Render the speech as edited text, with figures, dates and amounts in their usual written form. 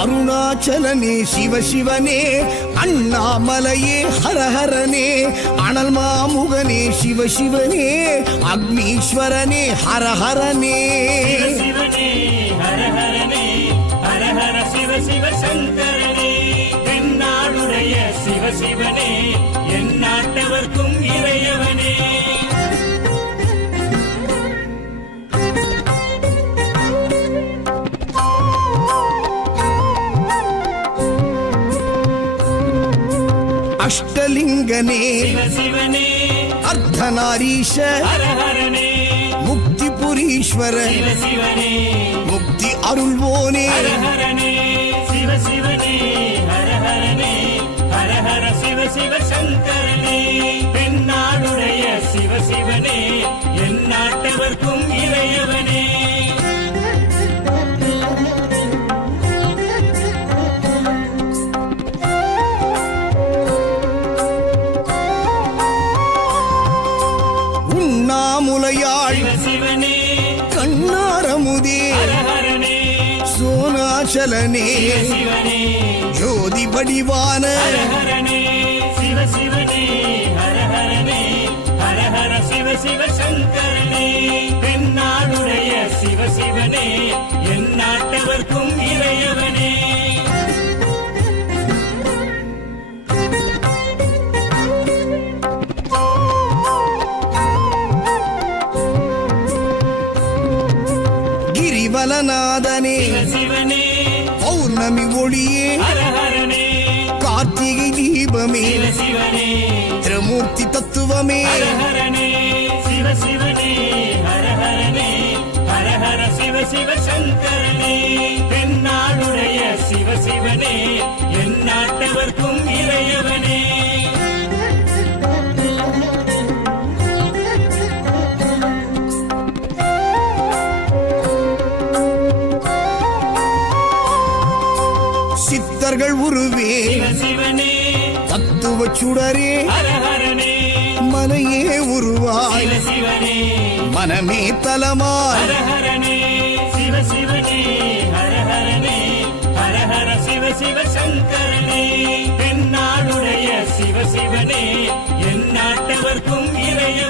அருணாச்சலனே சிவ சிவனே, அண்ணாமலையே ஹரஹரனே, அனல் மாமுகனே சிவ சிவனே, அக்னீஸ்வரனே ஹரஹரனே. சிவனே ஹரஹரனே, ஹரஹர சிவ சிவ சங்கரனே, தென்னாடுடைய சிவ சிவனே, என் நாட்டவர்க்கும் இறையவனே. அஷ்டலிங்கனே சிவசிவனே, அர்த்தநாரீஷ ஹரஹரனே, முக்திபுரீஸ்வர சிவசிவனே, முக்தி அருள்வோனே. ஹரஹரனே சிவசிவனே, ஹரஹரனே, ஹரஹர சிவ சிவ சங்கரனே, தென்னாடுடைய சிவ சிவனே, என் நாட்டவர்க்கும் இறையவனே. உண்ணாமுலையாள் சிவசிவனே, கண்ணாரமுதே ஹரஹரனே, சோனாச்சலனே சிவசிவனே, ஜோதி வடிவான ஹரஹரனே சிவசிவனே, ஹரஹரனே, ஹரஹர சிவ சிவ சங்கரனே, தென்னாடுடைய சிவ சிவனே, என் நாட்டவர்க்கும் இறையவனே. கிரிவலநாதனே சிவசிவனே, பௌர்ணமி ஒளியே ஹரஹரனே, கார்த்திகை தீபமே சிவசிவனே, திரமூர்த்தி தத்துவமே. ஹரஹரனே சிவசிவனே, ஹரஹரனே, ஹரஹர சிவ சிவ சங்கரனே, தென்னாடுடைய சிவ சிவனே, என் நாட்டவர்க்கும் இறையவனே. சித்தர்கள் உருவே சிவசிவனே, தத்துவ சுடரே ஹரஹரனே, மனையே உருவாய் சிவசிவனே, மனமே தலமாய். ஹரஹரனே சிவசிவனே, ஹரஹரனே, ஹரஹர சிவ சிவ சங்கரனே, தென்னாடுடைய சிவ சிவனே, என் நாட்டவர்க்கும் இறைய